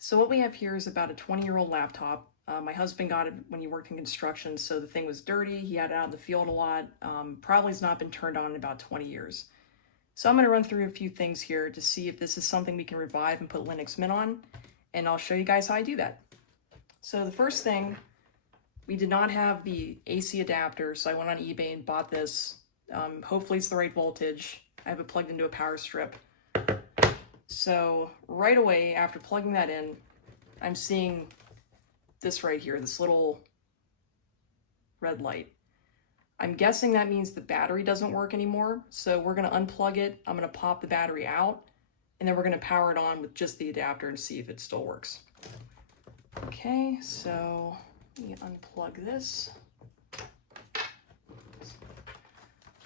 So what we have here is about a 20-year-old laptop. My husband got it when he worked in construction, so the thing was dirty. He had it out in the field a lot. Probably has not been turned on in about 20 years. So I'm going to run through a few things here to see if this is something we can revive and put Linux Mint on, and I'll show you guys how I do that. So the first thing, we did not have the AC adapter, so I went on eBay and bought this. Hopefully it's the right voltage. I have it plugged into a power strip. So right away, after plugging that in, I'm seeing this right here, this little red light. I'm guessing that means the battery doesn't work anymore. So we're gonna unplug it. I'm gonna pop the battery out, and then we're gonna power it on with just the adapter and see if it still works. Okay, so let me unplug this.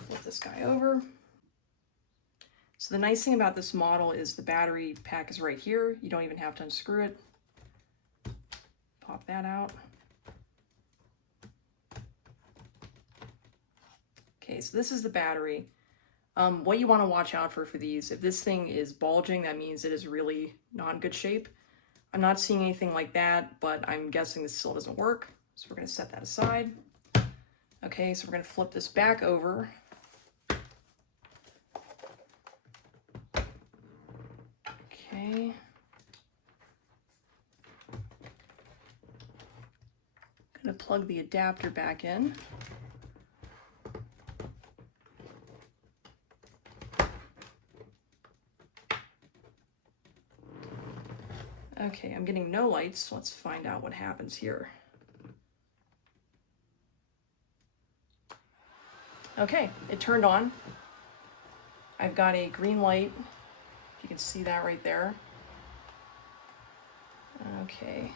Flip this guy over. So the nice thing about this model is the battery pack is right here. You don't even have to unscrew it. Pop that out. Okay, so this is the battery. What you want to watch out for these, if this thing is bulging, that means it is really not in good shape. I'm not seeing anything like that, but I'm guessing this still doesn't work. So we're going to set that aside. Okay, so we're going to flip this back over. Okay. Going to plug the adapter back in. Okay, I'm getting no lights, so let's find out what happens here. Okay, it turned on. I've got a green light. You can see that right there. Okay.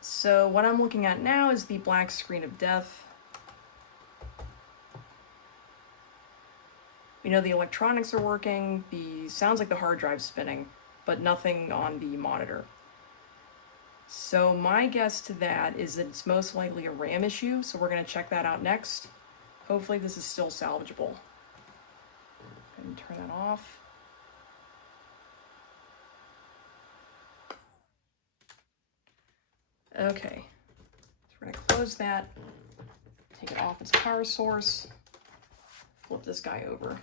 So what I'm looking at now is the black screen of death. We know the electronics are working, sounds like the hard drive's spinning, but nothing on the monitor. So my guess to that is that it's most likely a RAM issue, so we're going to check that out next. Hopefully this is still salvageable. Go ahead and turn that off. Okay, so we're going to close that, take it off its power source, flip this guy over.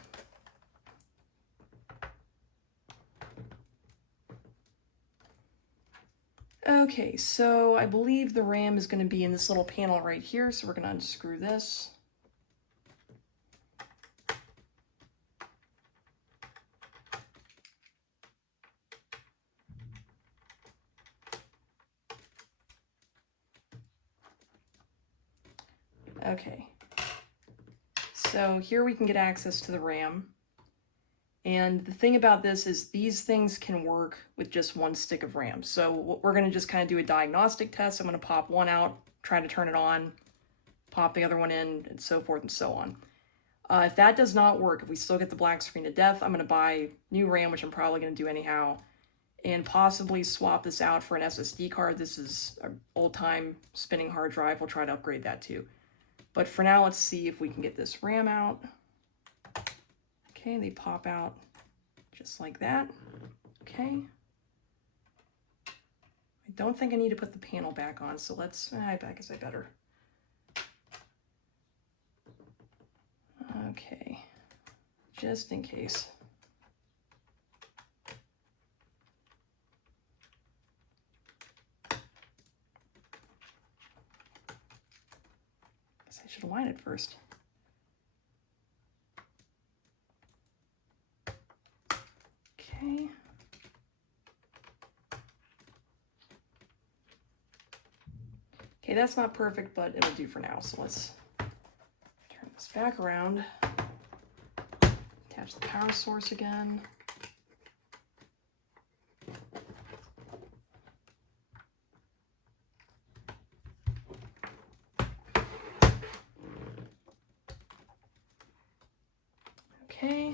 Okay, so I believe the RAM is going to be in this little panel right here, so we're going to unscrew this. Okay, so here we can get access to the RAM. And the thing about this is these things can work with just one stick of RAM. So we're going to just kind of do a diagnostic test. I'm going to pop one out, try to turn it on, pop the other one in, and so forth and so on. If that does not work, if we still get the black screen of death, I'm going to buy new RAM, which I'm probably going to do anyhow, and possibly swap this out for an SSD card. This is an old-time spinning hard drive. We'll try to upgrade that too. But for now, let's see if we can get this RAM out. Okay, they pop out just like that. Okay. I don't think I need to put the panel back on, so let's, I guess I better. Okay, just in case. Guess I should align it first. Okay. Okay, that's not perfect, but it'll do for now. So let's turn this back around. Attach the power source again. Okay.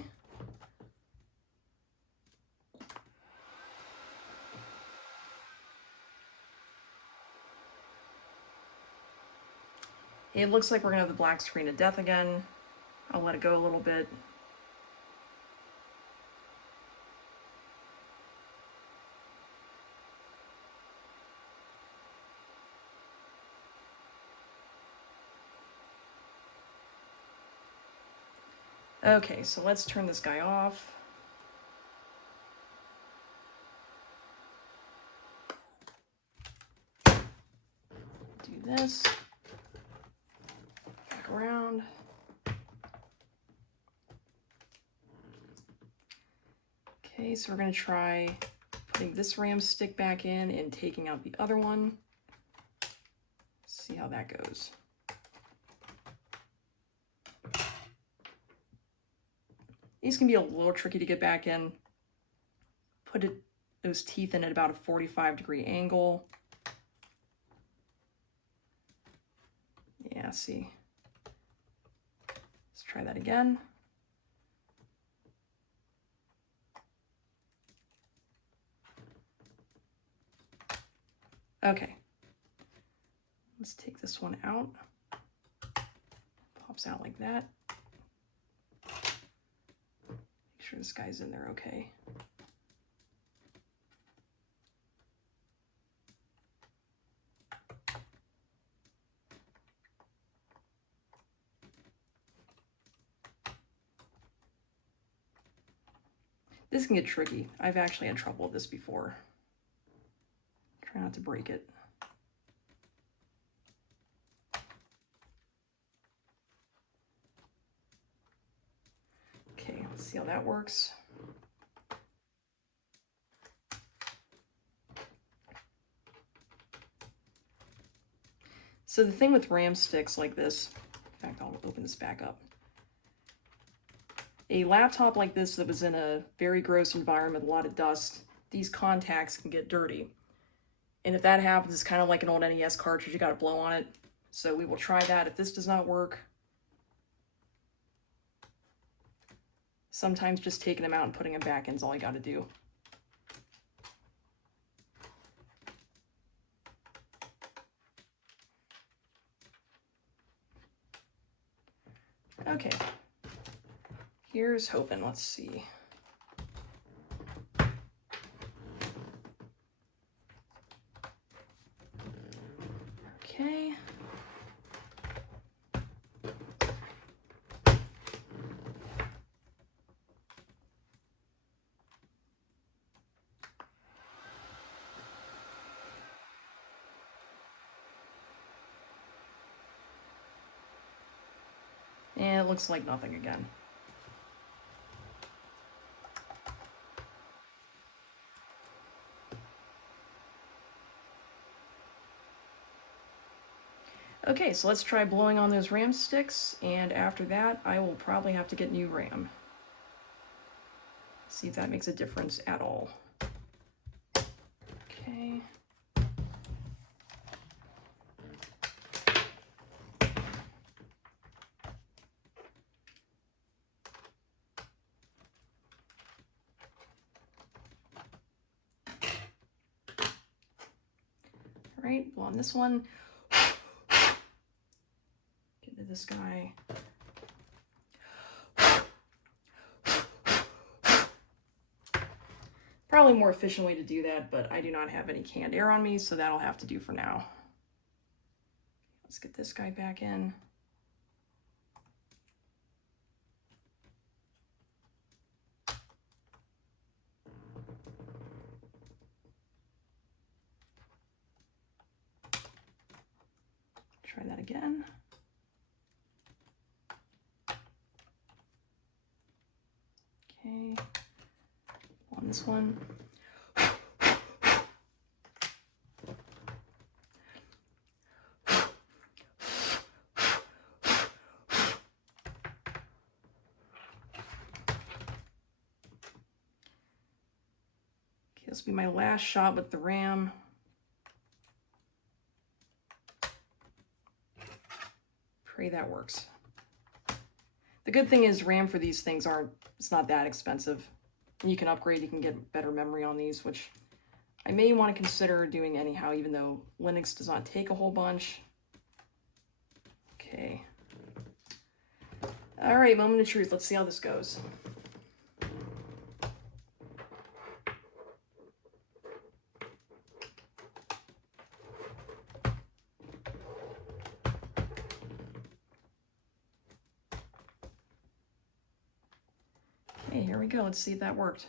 It looks like we're gonna have the black screen of death again. I'll let it go a little bit. Okay, so let's turn this guy off. Do this. Back around. Okay, so we're going to try putting this ram stick back in and taking out the other one. See how that goes. These can be a little tricky to get back in. Put those teeth in at about a 45-degree angle. Yeah, see. Let's try that again. Okay. Let's take this one out. Pops out like that. Make sure this guy's in there okay. This can get tricky. I've actually had trouble with this before. Try not to break it. Okay, let's see how that works. So the thing with ram sticks like this, in fact, I'll open this back up. A laptop like this that was in a very gross environment, a lot of dust, these contacts can get dirty. And if that happens, it's kind of like an old NES cartridge, you gotta blow on it. So we will try that. If this does not work, sometimes just taking them out and putting them back in is all you gotta do. Okay. Here's hoping, let's see. Okay. And it looks like nothing again. Okay, so let's try blowing on those RAM sticks, and after that, I will probably have to get new RAM. See if that makes a difference at all. Okay. All right, blow on this one. Get to this guy. Probably a more efficient way to do that, but I do not have any canned air on me, so that'll have to do for now. Let's get this guy back in. Try that again. Okay, on this one. Okay, this will be my last shot with the RAM. Pray that works. The good thing is RAM for these things it's not that expensive. You can upgrade, you can get better memory on these, which I may want to consider doing anyhow, even though Linux does not take a whole bunch. Okay. All right, moment of truth. Let's see how this goes. Okay, here we go. Let's see if that worked.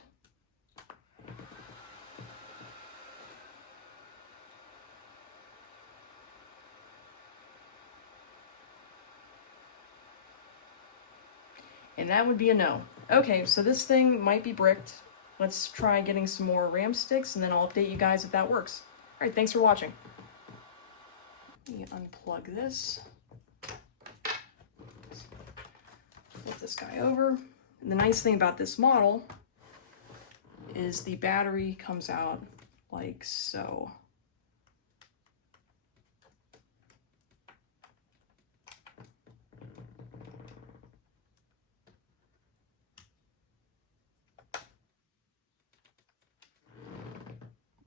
And that would be a no. Okay, so this thing might be bricked. Let's try getting some more RAM sticks, and then I'll update you guys if that works. All right, thanks for watching. Let me unplug this. Flip this guy over. And the nice thing about this model is the battery comes out like so.